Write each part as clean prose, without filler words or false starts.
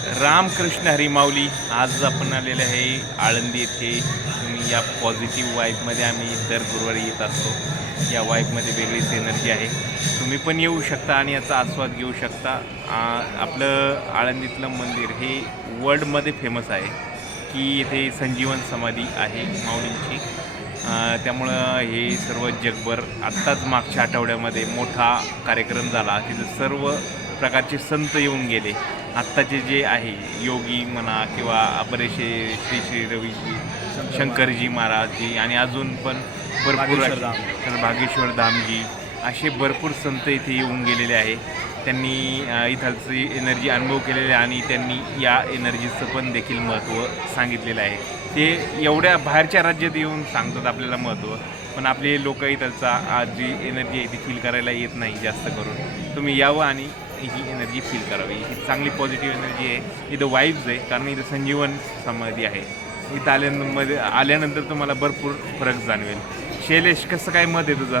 रामकृष्ण हरी माऊली. आज आपण आलेले आहे आळंदी येथे. तुम्ही या पॉझिटिव्ह वाईबमध्ये आम्ही दर गुरुवारी येत असतो. या वाईबमध्ये वेगळीच एनर्जी आहे. तुम्ही पण येऊ शकता आणि याचा आस्वाद घेऊ शकता. आपलं आळंदीतलं मंदिर हे वर्ल्डमध्ये फेमस आहे की इथे संजीवन समाधी आहे माऊलींची. त्यामुळं हे सर्व जगभर आत्ताच मागच्या आठवड्यामध्ये मोठा कार्यक्रम झाला. तिथं सर्व प्रकारचे संत येऊन गेले. आत्ताचे जे आहे योगी म्हणा किंवा बरेचसे श्री रवीजी शंकरजी महाराजजी आणि अजून पण भरपूर भागेश्वर धामजी असे भरपूर संत इथे येऊन गेलेले आहे. त्यांनी इथलची एनर्जी अनुभव केलेले आणि त्यांनी या एनर्जीचं पण देखील महत्त्व सांगितलेलं आहे. ते एवढ्या बाहेरच्या राज्यात येऊन सांगतात आपल्याला महत्त्व, पण आपले लोक इथलचा आज जी एनर्जी आहे ती फील करायला येत नाही जास्त करून. तुम्ही यावं आणि ही एनर्जी फील करावी. ही चांगली पॉझिटिव्ह एनर्जी आहे. इथं वाईब्स आहे कारण इथं संजीवन समाधी आहे. इथं आल्यानंतर तुम्हाला भरपूर फरक जाणवेल. शैलेश, कसं काय मत आहे तुझं?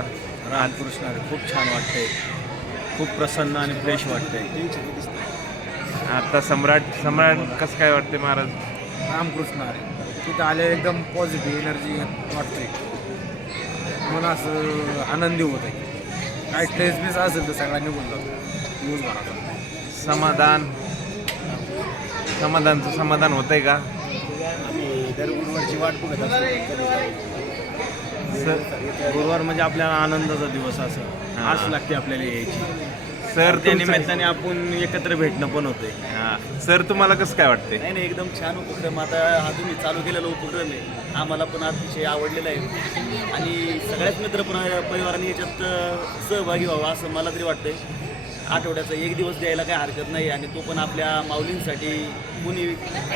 रामकृष्ण खूप छान वाटते, खूप प्रसन्न आणि फ्रेश वाटते. आता सम्राट कसं काय वाटते महाराज? रामकृष्ण तिथं आले एकदम पॉझिटिव्ह एनर्जी वाटते. मन असं आनंदी होत आहे. काय स्ट्रेस असेल तर सगळा निघून जातो. न्यूज समाधान होत आहे का? दर गुरुवारची वाट बघत गुरुवार म्हणजे आपल्याला आनंदाचा दिवस असं आस लागते आपल्याला यायची. सर, त्या निमित्ताने आपण एकत्र भेटणं पण होतंय. सर, तुम्हाला कसं काय वाटते? नाही, एकदम छान उपक्रम. आता हा तुम्ही चालू केलेला उपक्रम आहे, आम्हाला पण अतिशय आवडलेला आहे आणि सगळ्याच मित्र पण परिवाराने याच्यात सहभागी व्हावा असं मला तरी वाटतंय. आठवड्याचा एक दिवस द्यायला काही हरकत नाही आणि तो पण आपल्या माऊलींसाठी कुणी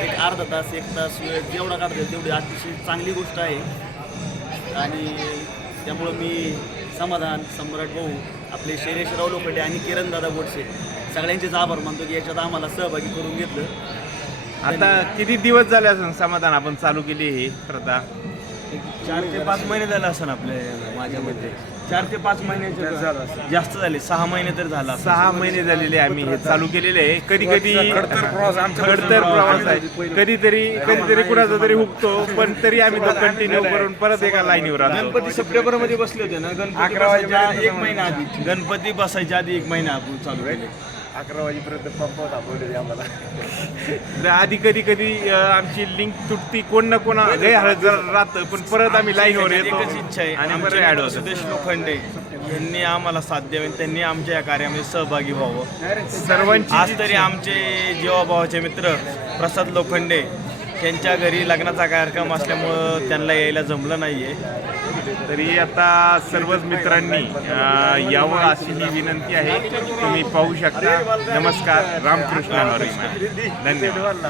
एक अर्धा तास एक तास वेळ जेवढा काढता येईल तेवढी अतिशय चांगली गोष्ट आहे. आणि त्यामुळं मी समाधान, सम्राट भाऊ, आपले शैलेशराव लोखंडे आणि किरणदादा गोडसे सगळ्यांचेच आभार मानतो की याच्यात आम्हाला सहभागी करून घेतलं. आता किती दिवस झाले असून समाधान आपण चालू केली ही प्रथा? 4 ते 5 महिने झाले असं आपल्या माझ्यामध्ये 4 ते 5 महिन्याचे जास्त झाले. 6 महिने तर झाला. 6 महिने झालेले आम्ही हे चालू केलेले आहे. कधी खडतर प्रवास आहे. कधीतरी कुणाचा तरी हुकतो, पण तरी आम्ही तो कंटिन्यू करून परत एका लाईनीवर आलो. गणपती सप्टेंबर मध्ये बसले होते ना. गणपती बसायच्या 1 महिना आधी, गणपती बसायच्या आधी 1 महिना आपण चालू केले. 11 वाजेपर्यंत पंप थांबवले आम्हाला. आधी कधी आमची लिंक तुटती, कोण ना कोणा गैरहजर राहतं, पण परत आम्ही लाईनवर येतो. एकच इच्छा आहे आणि आमचे बरं ऍड होतं. सुदेश लोखंडे यांनी आम्हाला साथ द्यावे, त्यांनी आमच्या या कार्यामध्ये सहभागी व्हावं. सर्वांची आज तरी आमचे जीवाभावाचे मित्र प्रसाद लोखंडे त्यांच्या घरी लग्नाचा कार्यक्रम असल्यामुळं त्यांना यायला जमलं नाहीये. तरी आता सर्वच मित्रांनी यावं अशी ही विनंती आहे. तुम्ही पाहू शकता. नमस्कार. रामकृष्ण हरी. धन्यवाद.